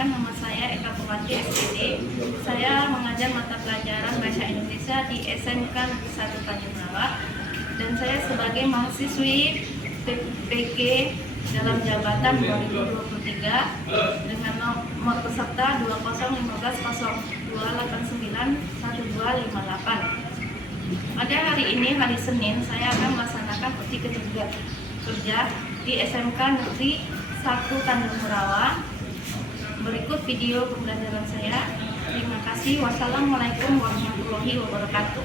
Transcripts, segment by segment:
Perkenalkan, nama saya Eka Purwanti SPD. Saya mengajar mata pelajaran Bahasa Indonesia di SMK Negeri 1 Tanjung Balai, dan saya sebagai mahasiswi PPG dalam jabatan 2023 dengan nomor peserta 201502891258. Pada hari ini, hari Senin, saya akan melaksanakan praktik kerja di SMK Negeri 1 Tanjung Murawa. Berikut video pembelajaran saya. Terima kasih. Wassalamualaikum warahmatullahi wabarakatuh.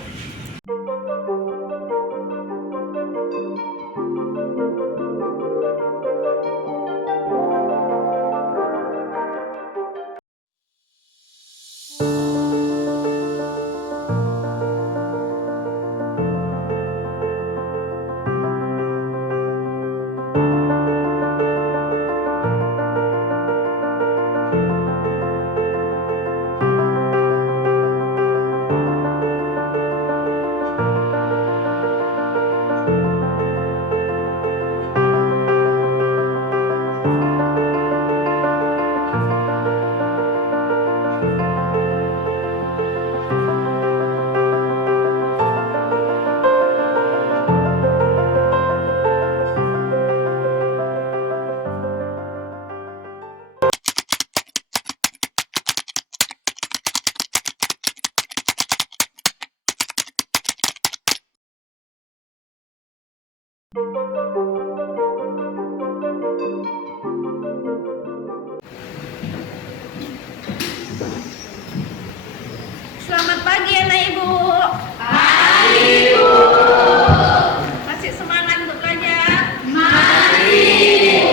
Selamat pagi anak ibu. Pagi ibu. Masih semangat untuk belajar? Masih.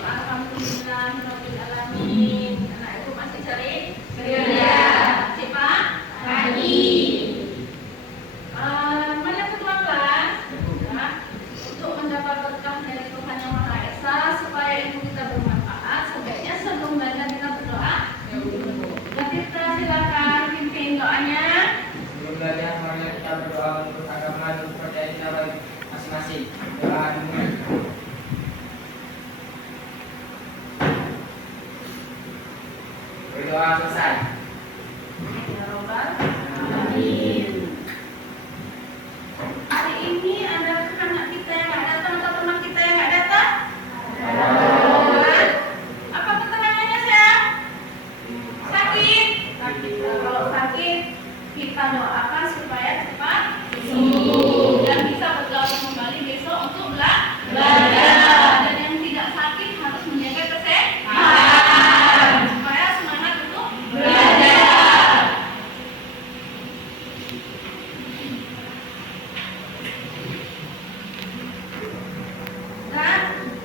Alhamdulillah rabbil alamin. Anak ibu masih sering? Iya. Masih Pak? Pagi. Mana ketua kelas? Ya. Untuk mendapat berkah dari Tuhan Yang Maha Esa supaya ilmu kita bermanfaat, sebaiknya sebelum belajar kita berdoa. Dan kita silakan pimpin doanya. Sebelum belajar, marilah kita berdoa untuk agama dan kepercayaan kita masing-masing. Doa dimulai. Berdoa selesai. Ya Rabbal Alamin. Hari ini ada anak kita yang nggak datang atau teman kita yang nggak datang? Apa keterangannya, Syah? Sakit? Kalau sakit, kita doakan supaya cepat sembuh dan bisa bergabung kembali besok untuk belajar. Dan yang tidak sakit harus menjaga kesehatan supaya semangat untuk belajar. Dan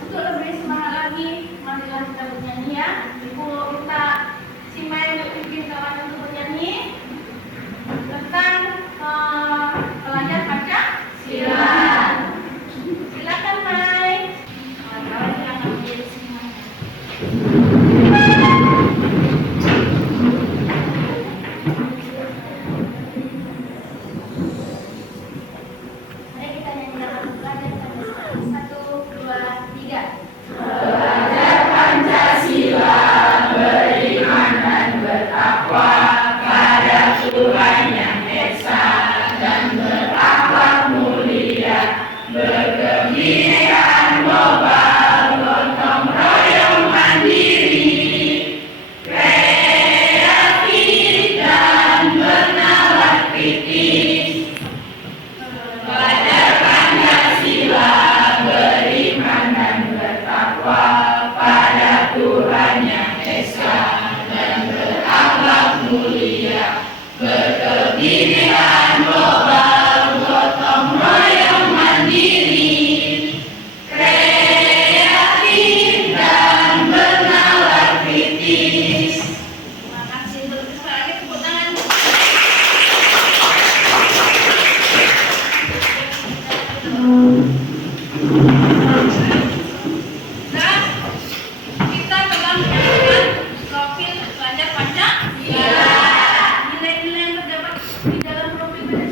untuk lebih semangat lagi, marilah kita bernyanyi ya. Ibu minta si Mai untuk pimpin kawan untuk bernyanyi tentang pelajar Pancasila. Silakan Mai. Kawan-kawan silakan berdiri semuanya. Mari kita nyanyi dalam pelajar Pancasila. 1, 2, 3. Belajar Pancasila, beriman dan bertakwa pada Tuhan Yang Esa, dan berakhlak mulia, berkebudayaan global, gotong royong mandiri, kreatif dan bernalar kritis. Belajar Pancasila, beriman dan bertakwa pada Tuhan Yang Esa, dan berakhlak mulia, berkebudayaan global, gotong royong mandiri, kreatif dan bernalar kritis. Terima kasih. Untuk sekali lagi tepuk tangan. Dan kita telah menyampaikan profil pelajar Pancasila. Nilai-nilai yang terdapat di dalam profil pelajar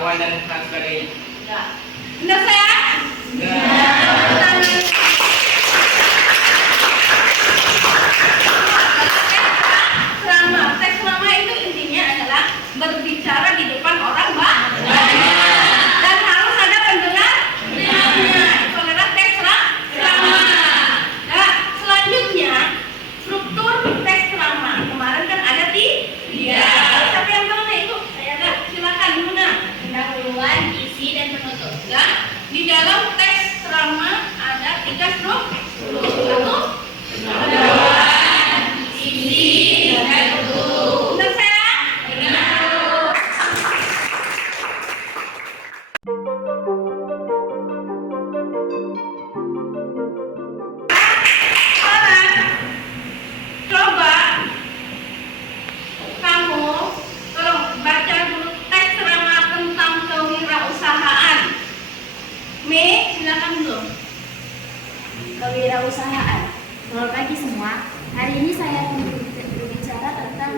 pengetahuan dan sebagainya. Ya. Benar saya? Teks ceramah itu intinya adalah berbicara di depan orang banyak dan harus ada pendengar. Itu adalah teks ceramah. Nah, selanjutnya struktur teks ceramah. Kemarin kan ada tiga. Siapa yang tahu nih itu? Saya ada. Silakan gimana? Pendahuluan, isi, dan penutup. Ya, di dalam teks ceramah ada tiga struktur. Satu, pendahuluan, isi, dan penutup. Benar saya? Benar. Sekarang coba kamu tolong baca dulu teks ceramah tentang kewirausahaan. Mei, silakan dulu. Kewirausahaan. Selamat pagi semua. Hari ini saya akan berbicara tentang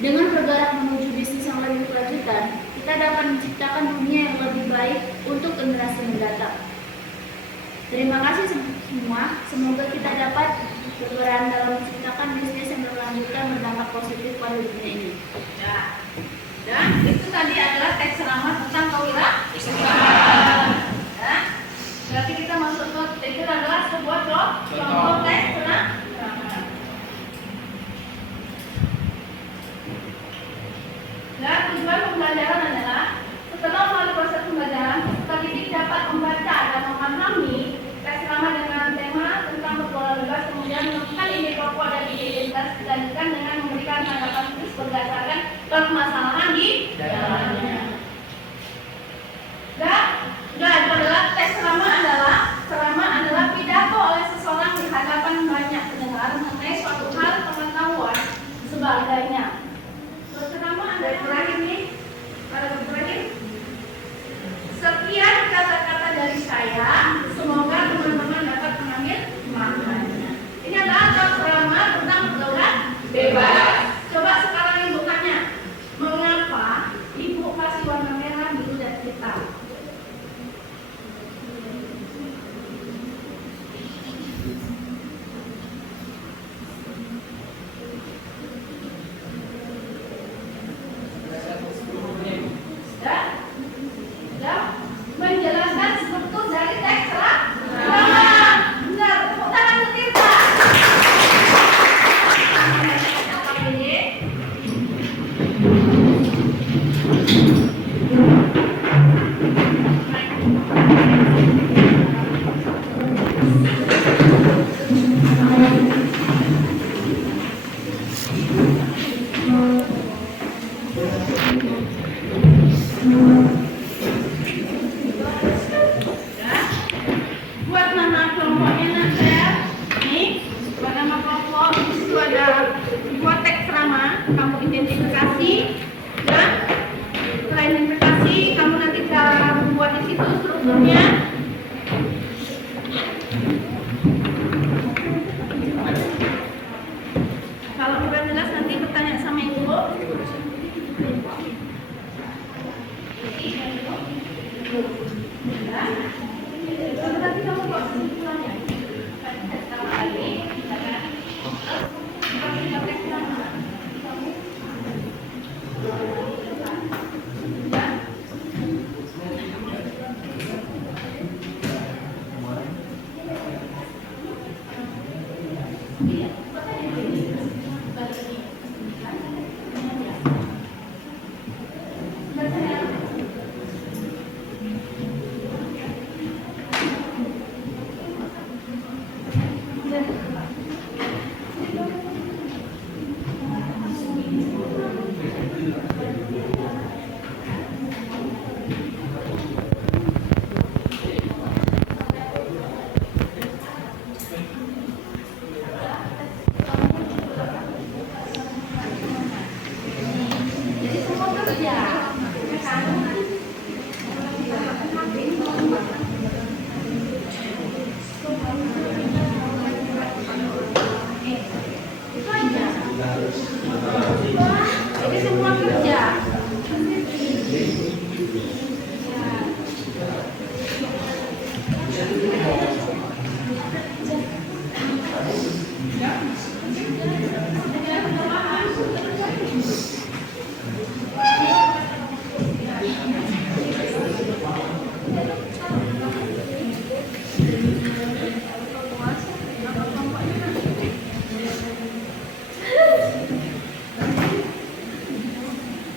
dengan bergerak menuju bisnis yang lebih berkelanjutan, kita dapat menciptakan dunia yang lebih baik untuk generasi mendatang. Terima kasih semua. Semoga kita dapat berperan dalam menciptakan bisnis yang berkelanjutan berdampak positif pada dunia ini. Ya. Dan itu tadi adalah teks ceramah tentang kewirausahaan. Ya. Berarti kita masuk ke itu adalah sebuah contoh teks ceramah. Dan tujuan pembelajaran adalah setelah melalui proses pembelajaran, peserta didik dapat membaca dan memahami teks ceramah dengan tema tentang pergaulan bebas, kemudian menemukan ide pokok dan ide identitas, dilanjutkan dengan memberikan tanggapan tulis berdasarkan permasalahan di dalamnya. Dan itu adalah teks ceramah adalah pidato oleh seseorang di hadapan banyak pendengar mengenai suatu hal pengetahuan sebagainya. Ceramah ada yang terakhir nih, ada terakhir. Sekian kata-kata dari saya. Semoga teman-teman dapat mengambil maknanya. Ini adalah ceramah tentang pergaulan bebas. Coba sekarang ibu tanya, mengapa ibu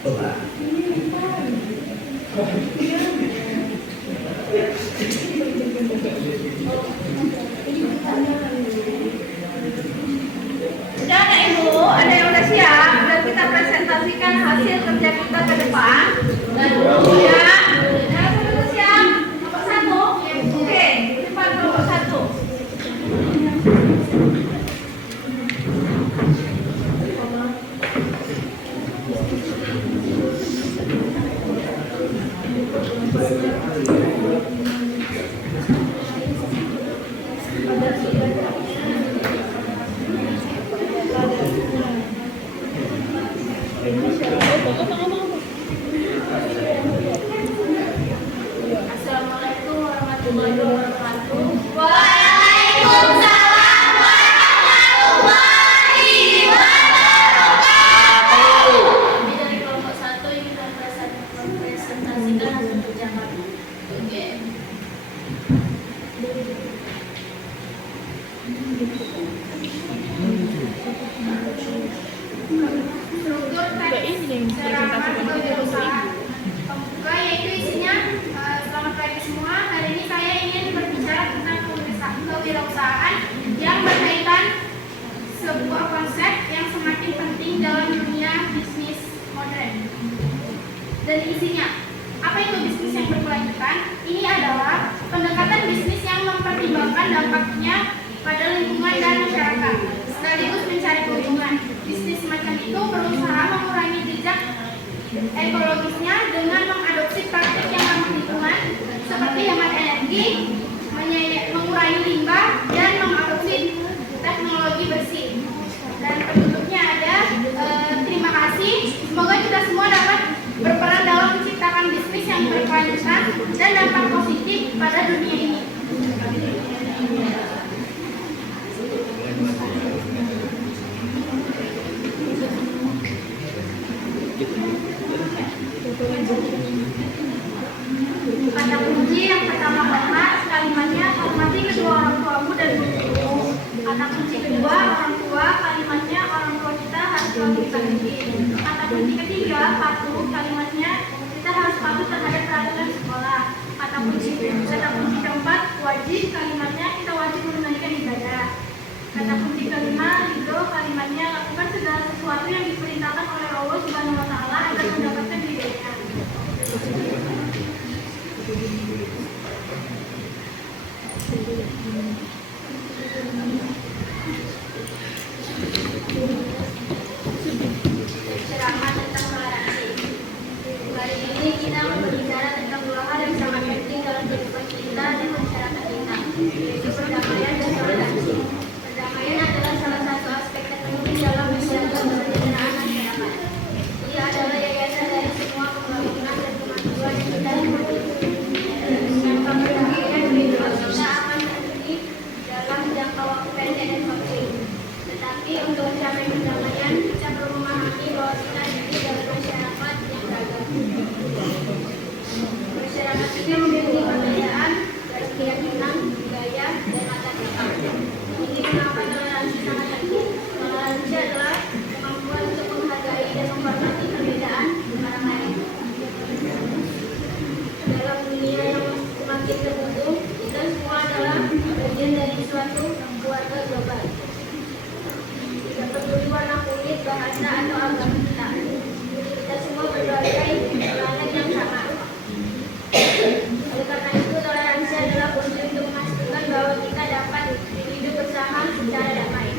Sudah anak ibu, ada yang udah siap dan kita presentasikan hasil kerja kita ke depan. Dan ya, sudah siap. Nomor 1, oke, cepat nomor 1. Assalamualaikum warahmatullahi wabarakatuh. Waalaikumsalam warahmatullahi wabarakatuh. Kami dari kelompok 1 ingin mempresentasikan hasil kerja kami. Oke. Struktur teks ceramah kewirausahaan pembuka yaitu isinya selamat pagi semua. Hari ini saya ingin berbicara tentang kewirausahaan yang berkaitan sebuah konsep yang semakin penting dalam dunia bisnis modern. Dan isinya, apa itu bisnis yang berkelanjutan? Ini adalah pendekatan bisnis yang mempertimbangkan dampaknya pada lingkungan dan masyarakat, sekaligus mencari keuntungan. Bisnis semacam itu berusaha mengurangi jejak ekologisnya dengan mengadopsi praktik yang ramah lingkungan seperti hemat energi, mengurangi limbah, dan mengadopsi teknologi bersih. Dan penduduknya ada. Terima kasih. Semoga kita semua dapat berperan dalam menciptakan bisnis yang berkelanjutan dan dampak positif pada dunia ini. Kata kunci yang pertama hormat, kalimatnya hormati kedua orang tuamu dan gurumu. Kata kunci kedua orang tua, kalimatnya orang tua kita harus selalu kita ikuti. Kata kunci ketiga patuh, kalimatnya kita harus patuh terhadap peraturan sekolah. Kata kunci keempat wajib, kalimatnya kita wajib menunaikan ibadah. Kata kunci kelima ridho, kalimatnya lakukan segala sesuatu yang diperintahkan oleh Allah Subhanahu wa Ta'ala agar mendapatkan ridhonya. Ceramah tentang toleransi. Hari ini kita berbicara tentang dua hal yang sangat penting dalam kehidupan kita dan masyarakat kita, yaitu perdamaian dan toleransi. Perdamaian adalah salah satu aspek terpenting dalam menjaga kesejahteraan masyarakat. Ia adalah yayasan dari semua pembangunan dan kemajuan yang kita nikmati. Dampak perdamaian kehidupan kita akan terjadi dalam jangka waktu pendek dan konflik. Tetapi untuk mencapai perdamaian, kita perlu memahami bahwa kita hidup dalam masyarakat yang beragam. Masyarakat kita memiliki perbedaan dari keyakinan, budaya, dan latar belakang. Ini mengapa toleransi sangat penting. Toleransi adalah kemampuan untuk menghargai dan menghormati perbedaan orang lain. Dalam dunia yang semakin tertutup, kita semua adalah bagian dari suatu keluarga global. Tidak peduli warna kulit, bahasa, atau agama kita. Kita semua berbagai planet yang sama. Oleh karena itu, toleransi adalah kunci untuk memastikan bahwa kita dapat hidup bersama secara damai.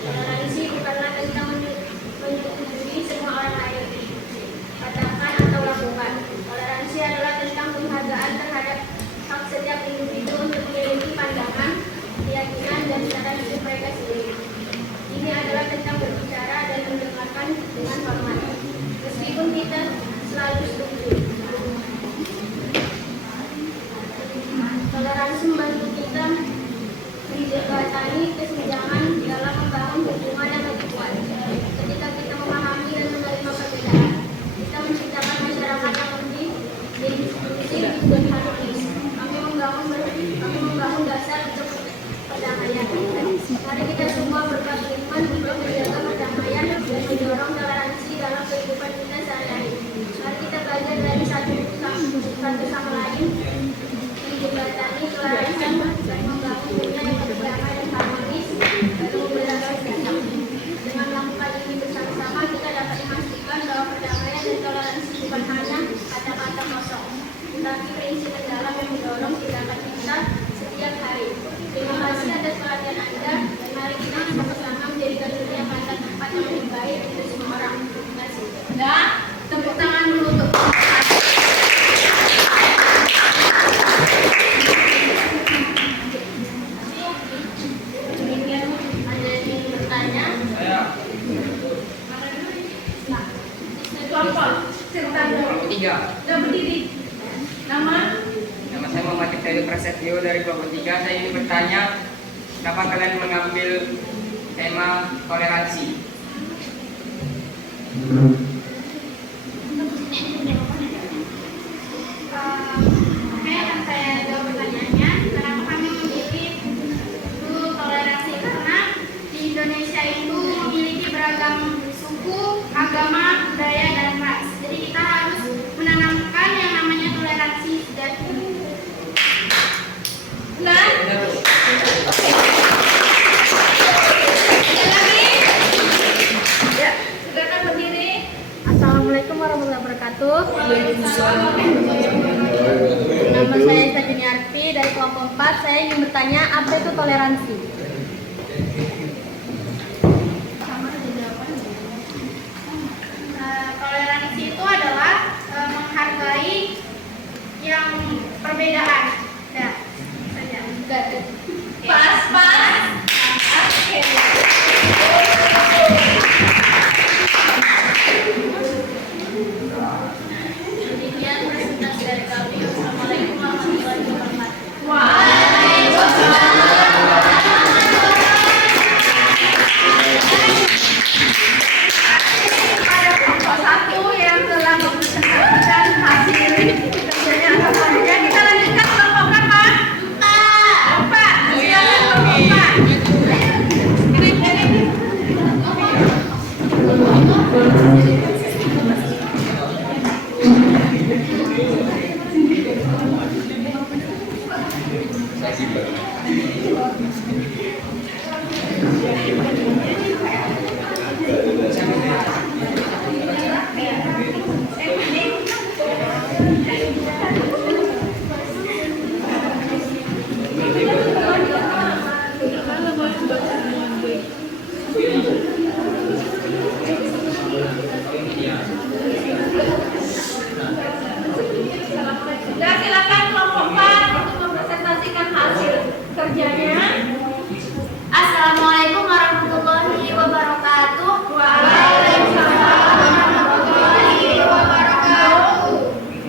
Toleransi bukanlah tentang menyetujui semua orang lain katakan atau lakukan. Toleransi adalah tentang penghargaan terhadap hak setiap individu untuk memiliki pandangan, keyakinan, dan cara hidup mereka sendiri. Ini adalah tentang berbicara dan mendengarkan dengan hormat, meskipun kita selalu setuju. Toleransi membantu kita menjembatani kesenjangan dalam membangun hubungan yang lebih kuat. Ketika kita memahami dan menerima perbedaan, kita menciptakan masyarakat yang lebih inklusif dan harmonis. Kami membangun dasar untuk perdamaian. Mari kita semua berkomitmen untuk menjaga perdamaian dan mendorong toleransi dalam kehidupan kita sehari-hari. kosong, tetapi prinsip mendalam yang mendorong tindakan kita setiap hari. Terima kasih atas perhatian Anda, dan mari kita bersama menjadikan dunia pandang tempat yang lebih baik untuk semua orang. Terima kasih. Dan tepuk tangan dulu untuk Sudah berdiri. Nama saya Muhammad Iftayul Prasetyo dari kelompok 3. Saya ingin bertanya, kenapa kalian mengambil tema toleransi? Oke, akan saya jawab pertanyaannya. Kenapa kami memilih toleransi? Karena di Indonesia itu memiliki beragam suku, agama, budaya, dan ras. Jadi kita harus menanamkan yang namanya toleransi dan Silakan berdiri. Assalamualaikum warahmatullahi wabarakatuh. Nama saya Sajuni Arfi dari kelompok 4. Saya ingin bertanya, apa itu toleransi? Toleransi itu adalah menghargai yang perbedaan. Nah, saja. Pas. Oke. Demikian presentasi dari kami. Assalamualaikum warahmatullahi wabarakatuh. Pada kelompok 1 yang telah mempresentasikan hasil kerjanya apa saja, kita lanjutkan kelompok berapa? 4. Silakan kelompok 4. Dan silakan kelompok 4 untuk mempresentasikan hasil kerjanya. Assalamualaikum warahmatullahi wabarakatuh. Waalaikumsalam warahmatullahi wabarakatuh.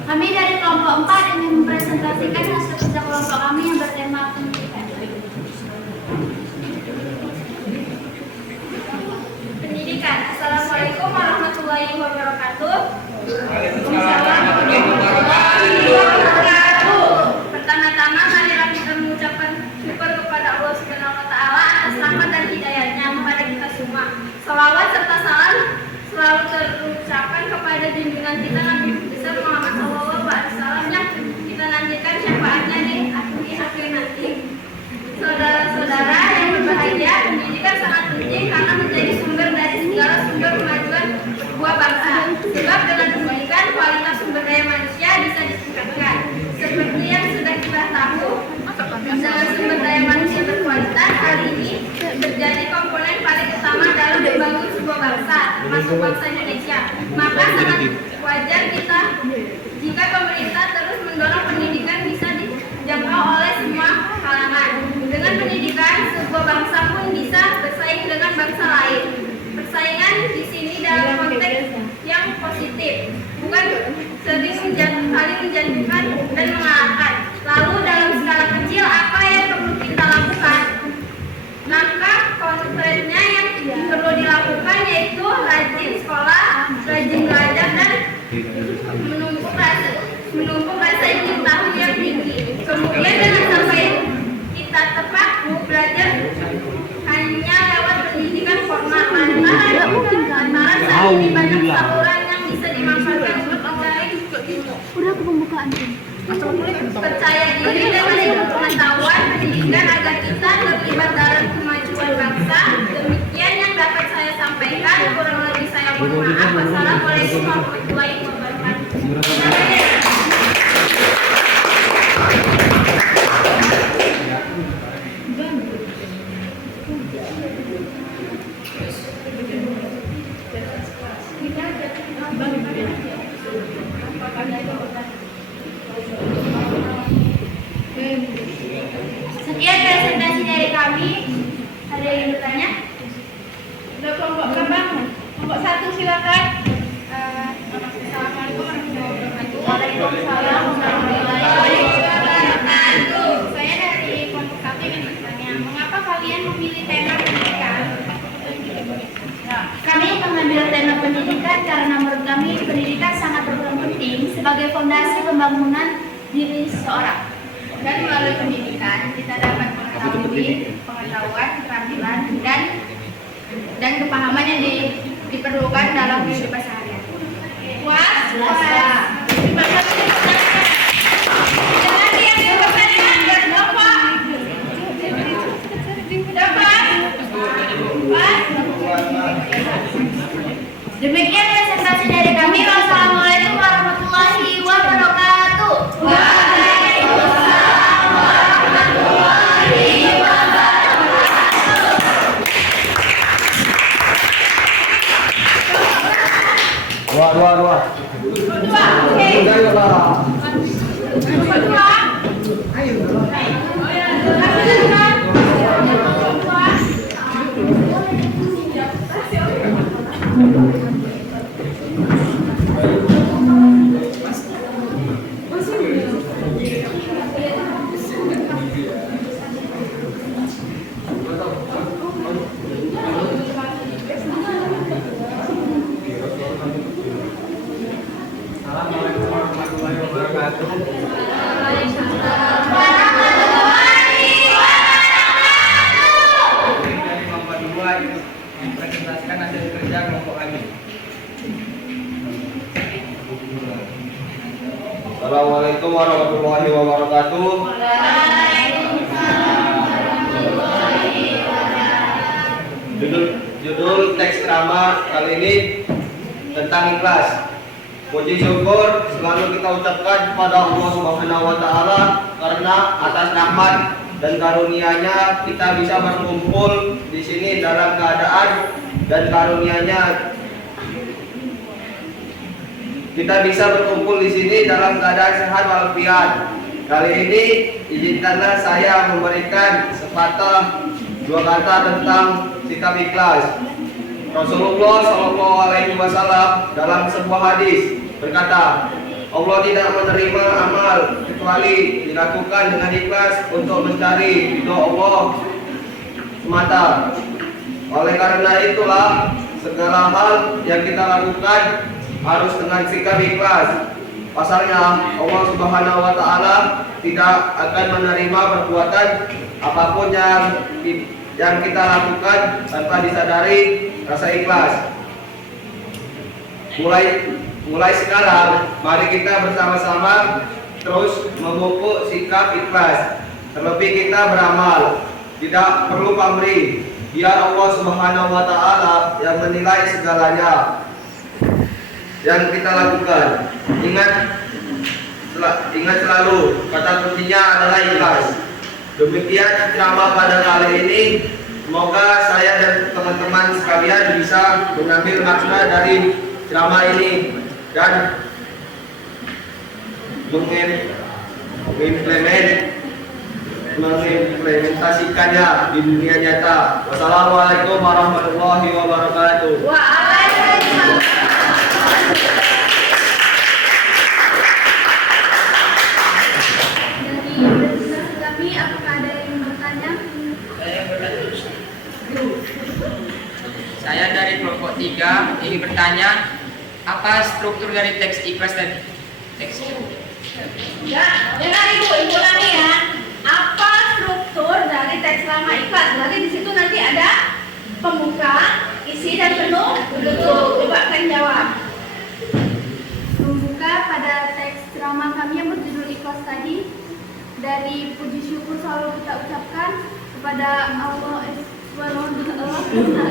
Kami dari kelompok 4 ingin mempresentasikan hasil kerja kelompok kami yang bertema pendidikan. Pendidikan. Assalamualaikum warahmatullahi wabarakatuh. Pertama-tama marilah kita mengucapkan syukur kepada Allah Subhanahu wa taala atas rahmat dan hidayahnya kepada kita semua. Selawat serta salam selalu terucapkan kepada junjungan kita Nabi besar Muhammad sallallahu alaihi wasallam yang kita nantikan syafaatnya di akhir nanti. Saudara-saudara yang berbahagia, pendidikan sangat penting karena menjadi sumber dari segala sumber kemajuan sebuah bangsa. Sebab dengan pendidikan kualitas sumber daya manusia bisa ditingkatkan. Seperti yang sudah kita tahu, dengan sumber daya manusia berkualitas, hal ini menjadi komponen paling utama dalam membangun sebuah bangsa, termasuk bangsa Indonesia. Maka sangat wajar kita jika pemerintah terus mendorong pendidikan bisa dijangkau oleh semua kalangan. Dengan pendidikan, sebuah bangsa pun bisa bersaing dengan bangsa lain. Persaingan di sini dalam konteks yang positif, bukan sering saling menjatuhkan dan mengalahkan. Lalu dalam skala kecil, apa yang perlu kita lakukan? Langkah konkretnya yang perlu dilakukan yaitu rajin sekolah, rajin belajar, dan menumpuk rasa ingin tahu yang tinggi. Kemudian jangan sampai kita terpaku belajar hanya lewat pendidikan formal, lantaran saat ini banyak saluran yang bisa dimanfaatkan untuk orang lain. Udah ke pembukaan. Percaya diri dan ilmu pengetahuan pendidikan agar kita terlibat dalam kemajuan bangsa. Demikian yang dapat saya sampaikan. Kurang lebih saya mohon maaf. Wassalamualaikum warahmatullahi wabarakatuh. Sekian presentasi dari kami. Ada yang bertanya? Udah kelompok berapa? Kelompok 1 silakan. Assalamualaikum warahmatullahi wabarakatuh. Waalaikumsalam warahmatullahi wabarakatuh. Saya dari kelompok 1 ingin bertanya, mengapa kalian memilih tema pendidikan? Kami mengambil tema pendidikan karena menurut kami pendidikan sangat berperan penting sebagai fondasi pembangunan diri seseorang. Dan melalui pendidikan kita dapat mengetahui pengetahuan, keterampilan, dan kepahaman yang diperlukan dalam kehidupan sehari-hari. Puas? Terima kasih. Jangan yang bertanya dan bapak. Dapat? Puas? Demikian presentasi dari kami. Wassalamualaikum warahmatullahi wabarakatuh. Waalaikumsalam warahmatullahi wabarakatuh. Dua. Assalamualaikum warahmatullahi wabarakatuh. Dari kelompok 2 itu mempresentasikan hasil kerja kelompok kami. Assalamualaikum warahmatullahi wabarakatuh. Judul teks drama kali ini tentang ikhlas. Puji syukur selalu kita ucapkan kepada Allah Subhanahu wa taala karena atas rahmat dan karunia-Nya kita bisa berkumpul di sini dalam keadaan dan karunia-Nya kita bisa berkumpul di sini dalam keadaan sehat walafiat. Kali ini izinkanlah saya memberikan sepatah dua kata tentang sikap ikhlas. Rasulullah SAW dalam sebuah hadis berkata, Allah tidak menerima amal kecuali dilakukan dengan ikhlas untuk mencari ridho Allah semata. Oleh karena itulah segala hal yang kita lakukan harus dengan sikap ikhlas. Pasalnya Allah Subhanahu wa taala tidak akan menerima perbuatan apapun yang kita lakukan tanpa disadari rasa ikhlas. Mulai sekarang mari kita bersama-sama terus memupuk sikap ikhlas. Terlebih kita beramal, tidak perlu pamrih. Biar Allah Subhanahu wa taala yang menilai segalanya yang kita lakukan. Ingat selalu kata kuncinya adalah ikhlas. Demikian ceramah pada kali ini. Semoga saya dan teman-teman sekalian bisa mengambil makna dari ceramah ini dan mengimplementasikannya di dunia nyata. Wassalamualaikum warahmatullahi wabarakatuh. Waalaikumsalam. Dari presentasi kami, apakah ada yang bertanya? Saya dari kelompok 3 ingin bertanya, apa struktur dari teks ikhlas tadi? Ya, dengar ibu lagi ya. Apa struktur dari teks lama ikhlas? Berarti di situ nanti ada pembuka, isi dan penutup. Coba kalian jawab. Membuka pada teks drama kami yang berjudul ikhlas tadi, dari puji syukur selalu kita ucapkan kepada Allah Subhanahu wa taala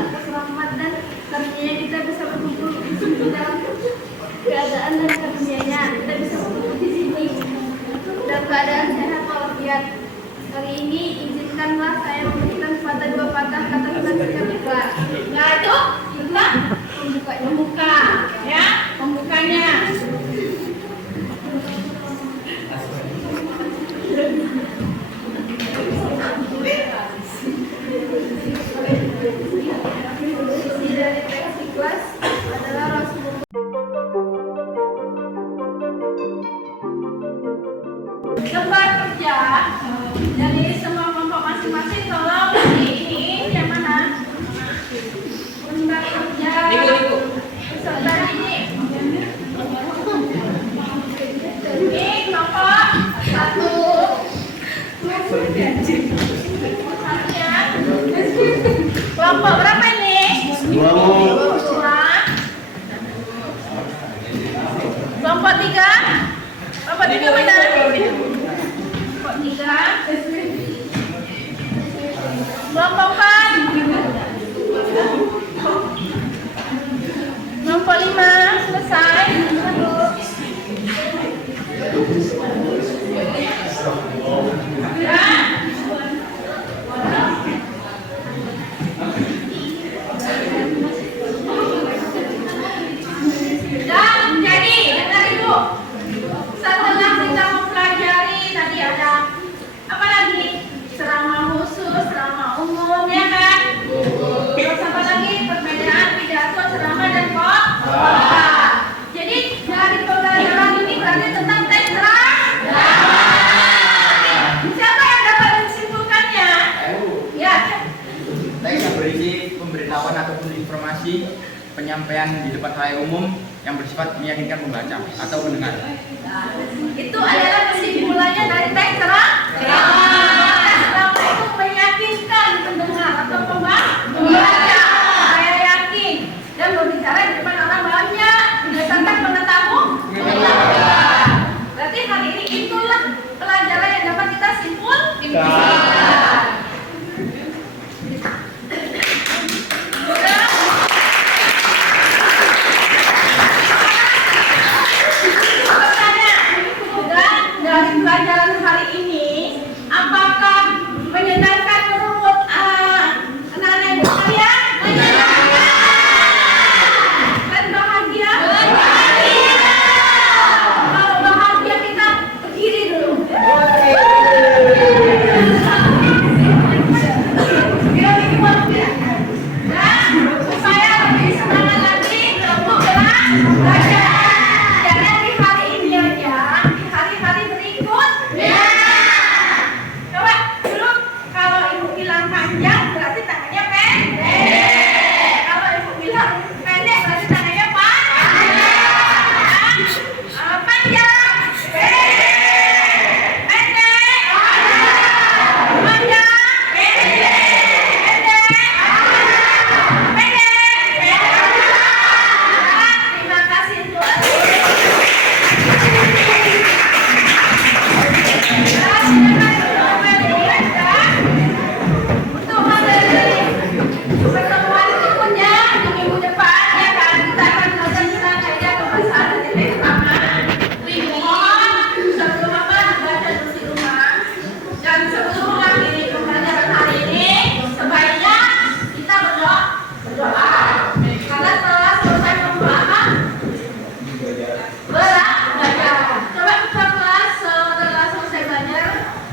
atas rahmat dan karunia kita bisa berkumpul di sini dalam keadaan dan karunia-Nya. Kita bisa berkumpul di sini dalam keadaan sehat walafiat. Kali ini izinkanlah saya memberikan sepatah dua patah kata tentang sikap ikhlas. Nah itu kita Pembukanya. membuka, ya pembukanya. Kelompok 3. Kelompok 3 mana? Kelompok 3. Kelompok 4. Kelompok 5 selesai. Dan jadi dengar ibu, setelah kita mempelajari tadi ada apa lagi? Ceramah khusus, ceramah umum, ya kan? Terus apa lagi? Perbedaan pidato, ceramah dan khotbah. Jadi dari pembelajaran ini berarti tentang teks ceramah. Siapa yang dapat menyimpulkannya? Ya. Teks yang berisi pemberitahuan ataupun informasi penyampaian di depan halayak umum yang bersifat meyakinkan pembaca atau pendengar. Itu adalah kesimpulannya dari teks ceramah. Teks ceramah itu meyakinkan pendengar atau pembaca. Saya yakin dan berbicara di depan orang banyak berdasarkan pengetahuan. Berarti hari ini itulah pelajaran yang dapat kita simpulkan. Dari pelajaran hari ini, apakah menyenangkan menurut anak-anak ibu sekalian? Menyenangkan. Dan bahagia? Bahagia. Kalau bahagia kita berdiri dulu. Dan supaya lebih semangat lagi untuk belajar. Jangan di hari ini aja, di hari-hari berikutnya. Coba dulu, kalau ibu bilang panjang berarti tangannya pendek. Kalau ibu bilang pendek berarti tangannya panjang. Panjang, pendek, pendek, panjang, pendek, pendek, pendek. Terima kasih Tuhan. Untuk materi pertemuan berikutnya di minggu depan, ya kan, kita akan belajar tentang kaidah pembahasan titik pertama. Ibu mohon sebelum apa dibaca dulu di rumah, dan sebelum mengakhiri pembelajaran hari ini, sebaiknya kita berdoa. Karena setelah selesai pembahasan belajar. Coba kita kelas setelah selesai belajar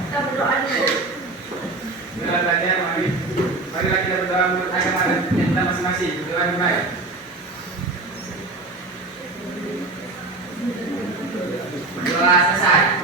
kita berdoa dulu. Marilah kita berdoa menurut agama dan kita masing-masing. Berdoa dimulai. Berdoa selesai.